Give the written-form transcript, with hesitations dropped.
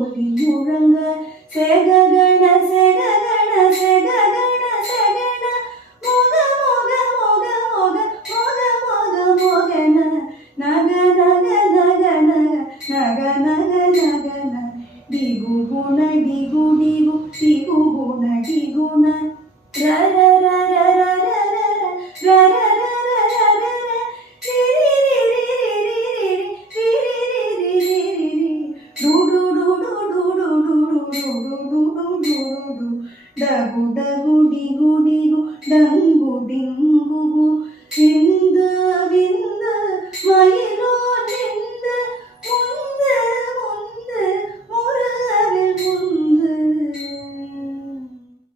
ஓதி முழங்க செககண செககண செககண செகண மோக மோக மோக மோக மோக மோக மோகன நக நக நக நக நக நக நகன டிகு குண டிகு டிகு டிகு குண டிகுண ர ர ர ர ர ர ர ர dagu dagu digu digu dangu dingu gu